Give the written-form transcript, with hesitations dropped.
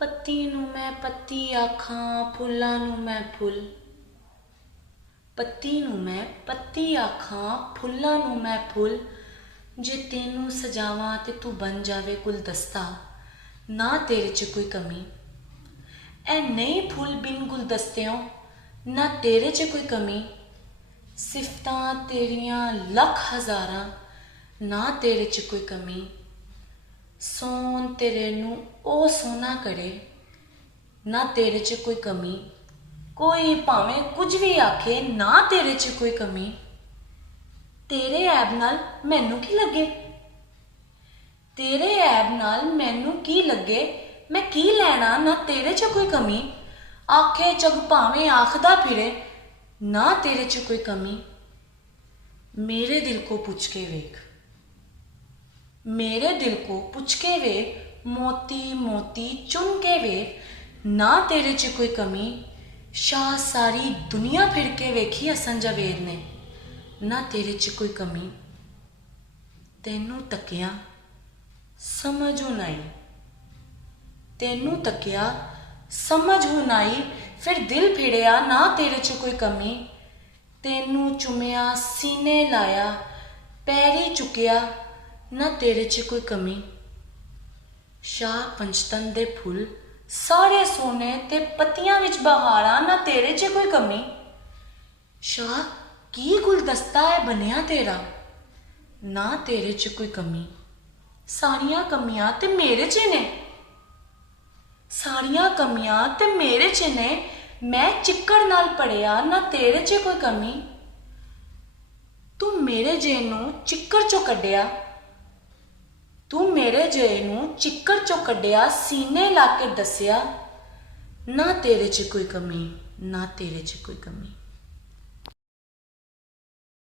पत्ती नूं मैं पत्ती आखां, फुल्लां नूं मैं फुल। पत्ती नूं मैं पत्ती आखां, फुल्लां नूं मैं फुल। जे तेनू सजावां ते तू बन जावे गुलदस्ता, ना तेरे च कोई कमी। ऐ नहीं फुल बिन गुलदस्तेओं, ना तेरे च कोई कमी। सिफतां तेरियां लख हज़ारां, ना तेरे च कोई कमी। सोन तेरे नूं ओ सोहना करे, ना तेरे च कोई कमी। कोई भावें कुछ भी आखे, ना तेरे च कोई कमी। तेरे ऐब नाल मैनू की लगे, तेरे ऐब नाल मैनू की लगे। मैं की लैना, ना तेरे च कोई कमी। आखे जग भावें आखदा फिरे, ना तेरे च कोई कमी। मेरे दिल को पुछ के वेख, मेरे दिल को पुछ के वेख। मोती मोती चुन के वेख, ना तेरे च कोई कमी। शाह सारी दुनिया फिर के वेखी हसन जावेद ने, ना तेरे च कोई कमी। तेनू तकिया समझ हुन आई, तेनू तकिया समझ हुन आई। फिर दिल फिड़िया, ना तेरे च कोई कमी। तेनू चुमिया सीने लाया, पैरी चुकिया, ना तेरे च कोई कमी। शाह पंचतन दे फुल सारे सोने ते पत्तियां विच बहारां, ना तेरे च कोई कमी। शाह की गुलदस्ता है बनिया तेरा, ना तेरे च कोई कमी। सारियां कमियां ते मेरे च ने, सारियां कमियां ते मेरे च ने। मैं चिक्कड़ नाल पड़िया, ना तेरे च कोई कमी। तू मेरे जे नूं चिक्कड़ चों कड्डिया, तू मेरे जे नूं चिक्कड़ चों कड्डिया। सीने ला के दसिया, ना तेरे च कोई कमी, ना तेरे च कोई कमी।